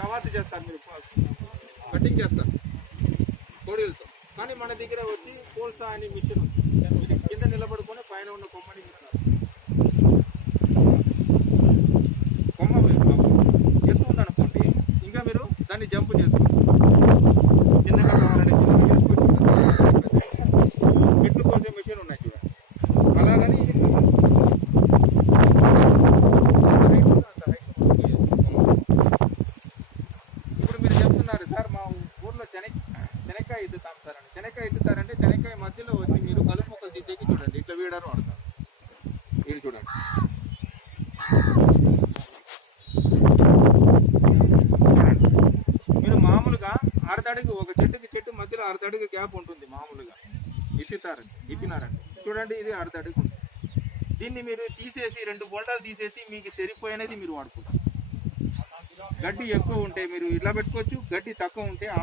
తర్వాత చేస్తారు మీరు కటింగ్ చేస్తారు. కోడిలతో. కానీ మన దగ్గర వచ్చి కోల్సా అనే మిషన్ ఉంది. కింద నిలబడుకొని పైన ఉన్న కొమ్మని ఇస్తున్నారు కొమ్మ మీరు ఎత్తు ఉందనుకోండి ఇంకా మీరు దాన్ని జంప్ చేసుకోండి మీరు సార్ మా ఊర్లో చెనక్ చెనక్కాయ ఇద్దుతాం సార్ అని. చెనక్కాయ ఇద్దుతారంటే చెనక్కాయ మధ్యలో వచ్చి మీరు కలుపు మొక్కలు తీసేకి చూడండి. ఇట్లా వీడారు వాడతారు. వీడు చూడండి. మీరు మామూలుగా అరదడుగు ఒక చెట్టుకి చెట్టు మధ్యలో అరదడుగు గ్యాప్ ఉంటుంది మామూలుగా. ఇత్తుతారండి ఇత్తినారండి. చూడండి ఇది అరదడుగు. ఉంటుంది దీన్ని మీరు తీసేసి రెండు బోల్టాలు తీసేసి మీకు సరిపోయినది మీరు వాడుకుంటారు. గడ్డి ఎక్కువ ఉంటే మీరు ఇట్లా పెట్టుకోవచ్చు గడ్డి తక్కువ ఉంటే ఆ